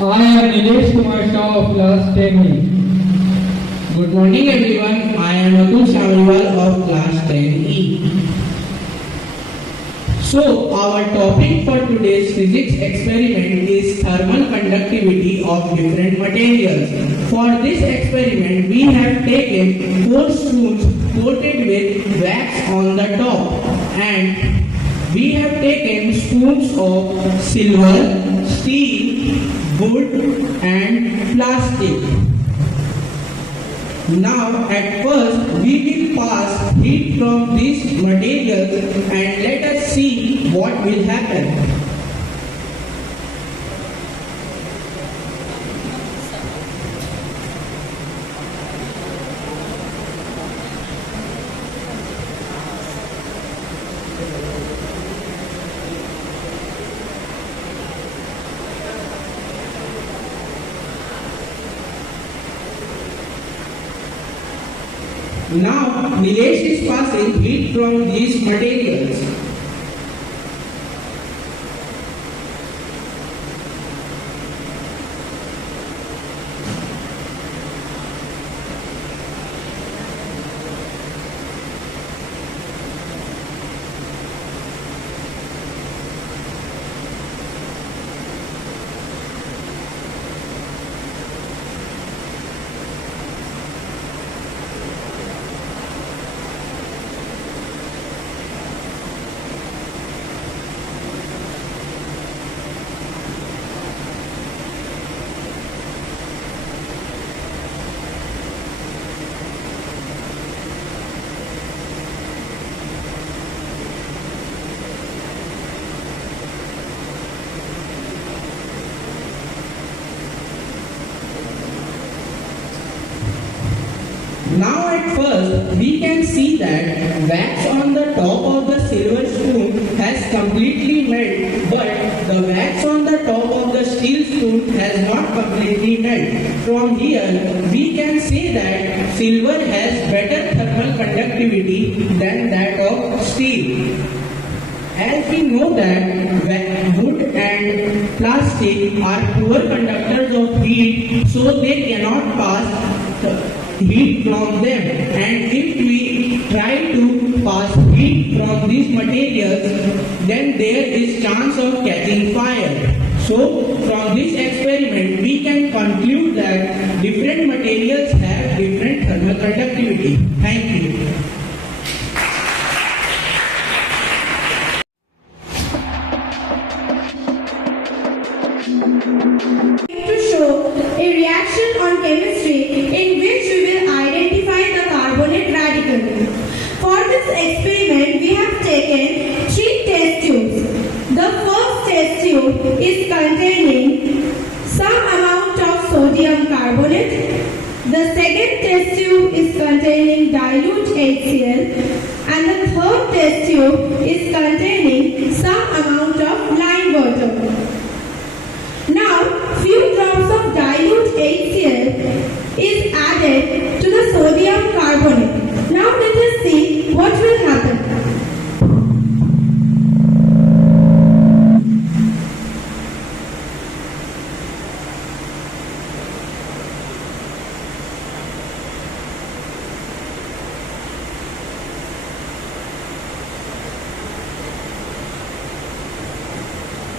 I am Neelesh Kr Shaw of class 10E. Good morning everyone, I am Atul Shyamriwal of class 10E. So, our topic for today's physics experiment is thermal conductivity of different materials. For this experiment, we have taken 4 spoons coated with wax on the top, and we have taken spoons of silver, steel, wood and plastic. Now at first we will pass heat from these materials and let us see what will happen. Now, Neelesh is passing heat from these materials. Now at first we can see that wax on the top of the silver spoon has completely melted, but the wax on the top of the steel spoon has not completely melted. From here we can say that silver has better thermal conductivity than that of steel. As we know that wood and plastic are poor conductors of heat, so they cannot pass heat from them, and if we try to pass heat from these materials, then there is chance of catching fire. So from this experiment we can conclude that different materials have different thermal conductivity. Thank you. To show a reaction on chemistry in which we will identify the carbonate radical. For this experiment, we have taken 3 test tubes. The first test tube is containing some amount of sodium carbonate. The second test tube is containing dilute HCl, and the third test tube is containing some amount of lime water. Now, few drops of dilute HCl is added to the sodium carbonate. Now let us see what will happen.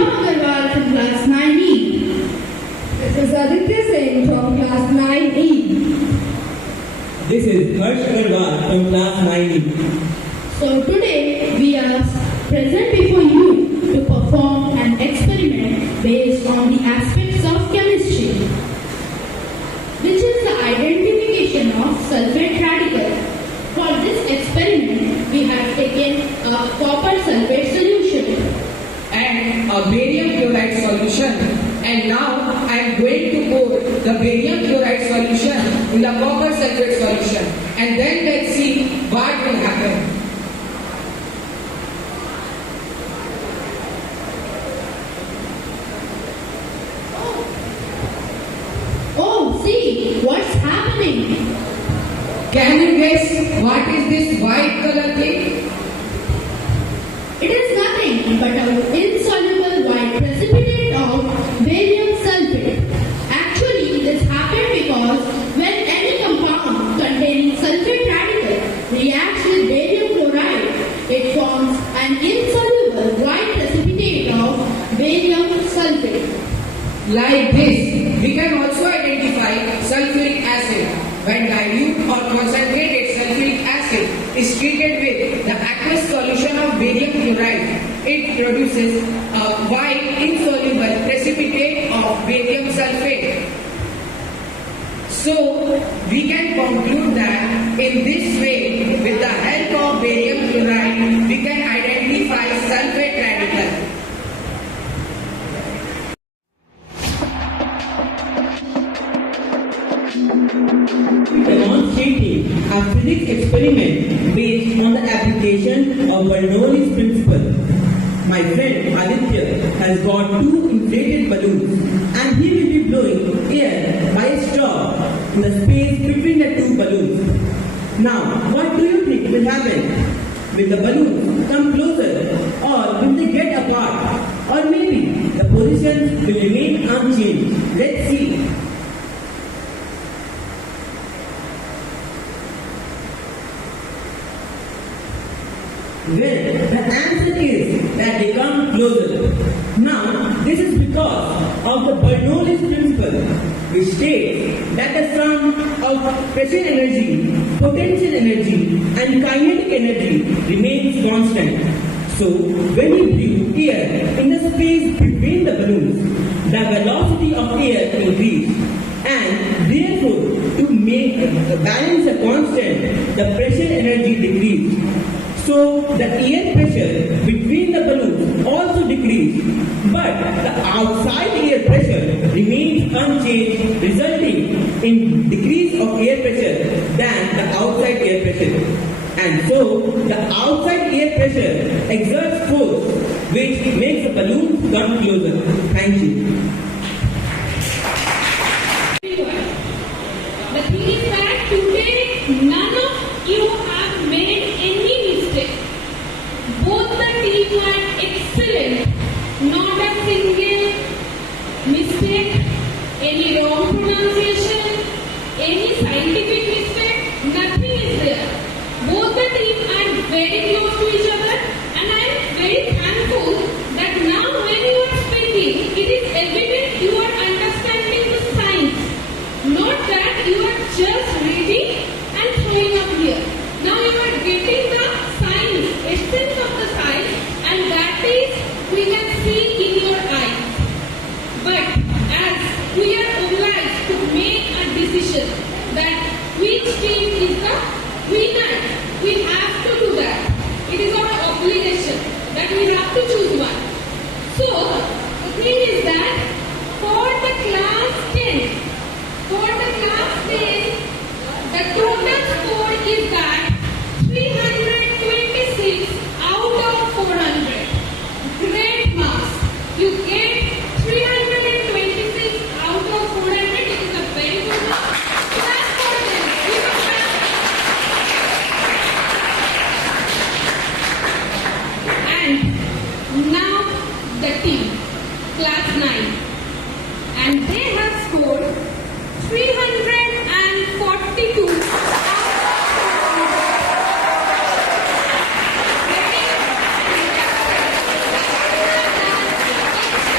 Agarwal from class 9E. This is Aditya Singh from class 9E. This is Harsh Agarwal from class 9E. So today we are present before you to perform an experiment based on the aspects of chemistry, which is the identification of sulfate radical. For this experiment, we have taken a copper sulfate solution And a barium chloride solution. And now I am going to pour the barium chloride solution in the copper sulfate solution. And then let's see what will happen. Oh, see, what's happening? Can you guess what is this white color thing? It is nothing but an insoluble white precipitate of barium sulfate. Actually, this happened because when any compound containing sulfate radical reacts with barium chloride, it forms an insoluble white precipitate of barium sulfate. Like this, we can also identify sulfuric acid. When dilute or concentrated sulfuric acid is treated with the aqueous solution of barium chloride, it produces a white insoluble precipitate of barium sulfate. So, we can conclude that in this way, with the help of barium chloride, we can identify sulfate radical. Demonstrating a physics experiment based on the application of Bernoulli's principle. My friend Aditya has got two inflated balloons and he will be blowing air by a straw in the space between the two balloons. Now, what do you think will happen? Will the balloons come closer or will they get apart? Or maybe the positions will remain unchanged. Let's see. Well, the answer is that they come closer. Now, this is because of the Bernoulli's principle, which states that the sum of pressure energy, potential energy, and kinetic energy remains constant. So, when you blew air in the space between the balloons, the velocity of air increased, and therefore, to make the balance a constant, the pressure energy decreased. So the air pressure between the balloons also decreased, but the outside air pressure remains unchanged, resulting in decrease of air pressure than the outside air pressure. And so the outside air pressure exerts force, which makes the balloon come closer. Thank you. The thing is that today none of you have made any mistake. Both the teams are excellent. Not a single mistake, any wrong pronunciation, any scientific mistake, nothing is there. Both the teams are very close to each other, and I am very thankful that now when you are speaking, it is evident you are understanding the science. Not that you are just reading and throwing up here. Now you are getting the science, essence of the science, and that is we can see in your eyes. But as we are obliged to make a decision that which team is the winner, we have to do that. It is our obligation that we have to choose one. So the thing is that for the class 10, the total score is that 326 out of 400. Great marks. You get 326 out of 400. It is a very good mark. Class for them. Give a clap. And now the team, class 9. And they have scored 342.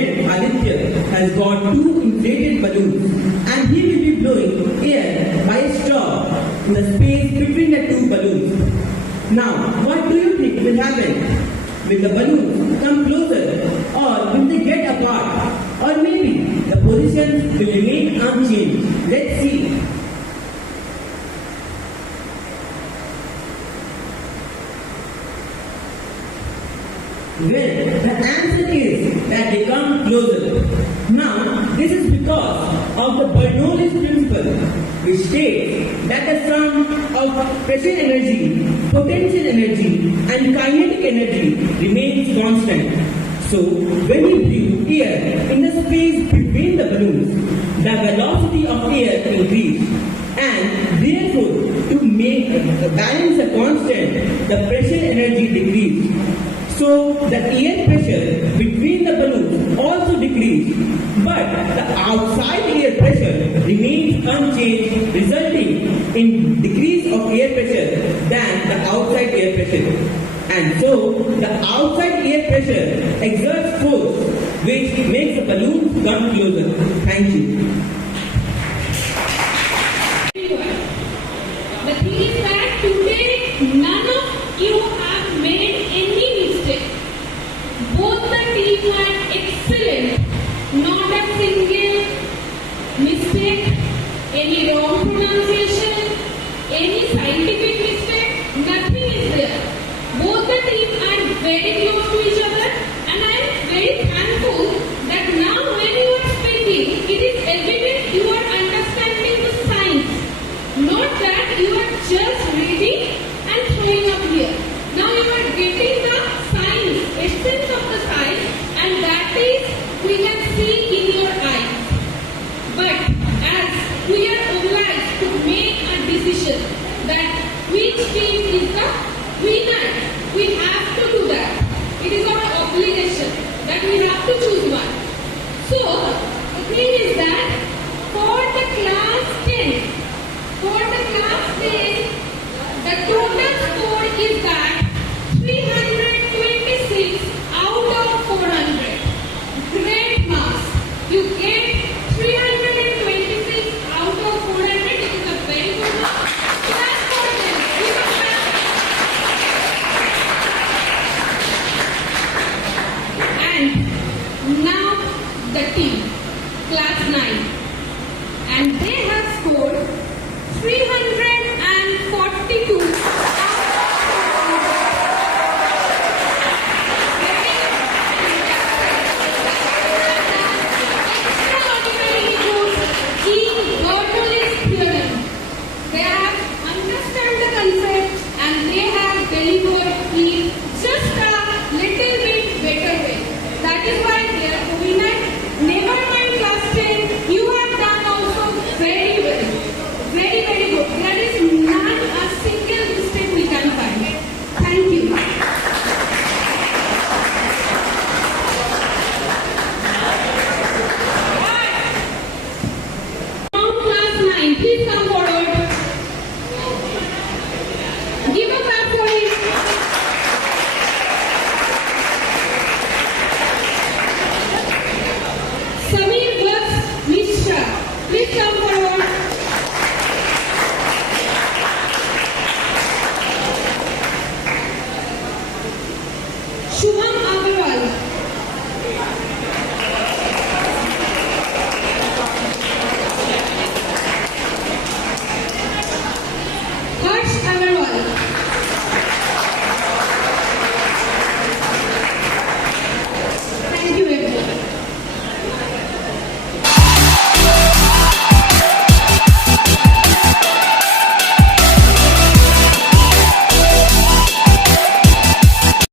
friend Aditya has got two inflated balloons and he will be blowing air by a straw in the space between the two balloons. Now, what do you think will happen? Will the balloons come closer or will they get apart? Or maybe the positions will remain unchanged. Let's see. Well, the answer is that they come closer. Now, this is because of the Bernoulli's principle, which states that the sum of pressure energy, potential energy, and kinetic energy remains constant. So, when we blew air in the space between the balloons, the velocity of air increased, and therefore, to make balance a constant, the pressure energy decreased. So, the air pressure between the balloons also decreased, but the outside air pressure remains unchanged, resulting in decrease of air pressure than the outside air pressure. And so, the outside air pressure exerts force, which makes the balloon come closer. Thank you. The thing is that today none of you have made any mistake. Both the teams were excellent. Not a single mistake, any wrong pronunciation, any scientific mistake, nothing is there. Both the teams are very close to each other, and I am very thankful that now when you are speaking, it is evident you are understanding the science, not that you are just reading and throwing up here. Now you are getting the science, essence of the science, and that is we can see in your eyes. But as we are obliged to make a decision that which team is the winner, we have to do that. It is our obligation that we have to choose one. So, the thing is that for the class 10, the total score is that 326 out of 400. Great marks. You get 326 out of 400. It is a very good mark. Class for them. Give a clap. And now the team, class 9. And they have scored 342